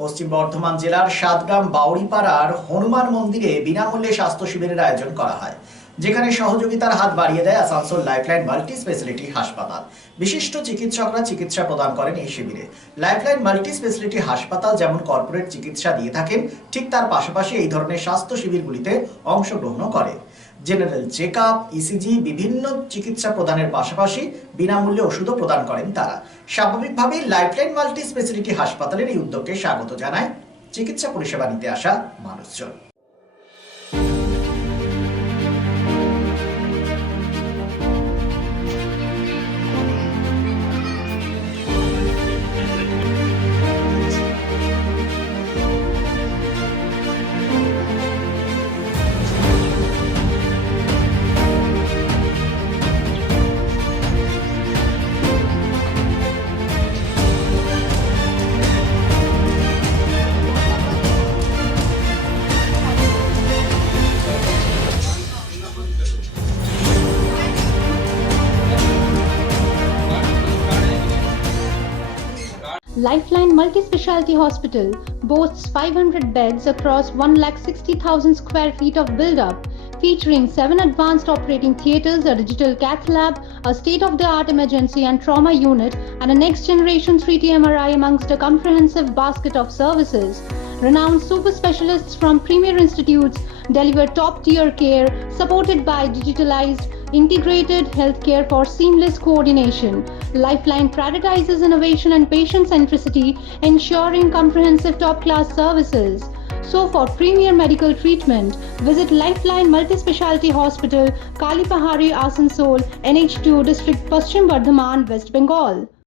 পশ্চিম বর্ধমান জেলার সাতগ্রাম বাউরিপাড়ার হনুমান মন্দিরে বিনামূল্যে স্বাস্থ্য শিবিরের আয়োজন করা হয়, যেখানে সহযোগিতার হাত বাড়িয়ে দেয় আসানসোল লাইফলাইন মাল্টি স্পেশালিটি হাসপাতাল। বিশিষ্ট চিকিৎসকরা চিকিৎসা প্রদান করেন এই শিবিরে। লাইফলাইন মাল্টি স্পেশালিটি হাসপাতাল যেমন কর্পোরেট চিকিৎসা দিয়ে থাকেন, ঠিক তার পাশাপাশি এই ধরনের স্বাস্থ্য শিবিরগুলিতে অংশগ্রহণও করে। জেনারেল চেকআপ, ইসিজি, বিভিন্ন চিকিৎসা প্রদানের পাশাপাশি বিনামূল্যে ওষুধও প্রদান করেন তারা। স্বাভাবিকভাবেই লাইফলাইন মাল্টি স্পেশালিটি হাসপাতালের এই উদ্যোগকে স্বাগত জানায় চিকিৎসা পরিষেবা নিতে আসা মানুষজন। Lifeline Multi-Speciality Hospital boasts 500 beds across 160,000 square feet of build-up, featuring 7 advanced operating theatres, a digital cath lab, a state-of-the-art emergency and trauma unit, and a next-generation 3D MRI amongst a comprehensive basket of services. Renowned super specialists from premier institutes deliver top-tier care, supported by digitalized, integrated healthcare for seamless coordination. Lifeline prioritizes innovation and patient centricity, ensuring comprehensive top-class services. So for premier medical treatment, visit Lifeline Multi-Speciality Hospital, Kalipahari, Asansol, NH2 District, Paschim Bardhaman, West Bengal.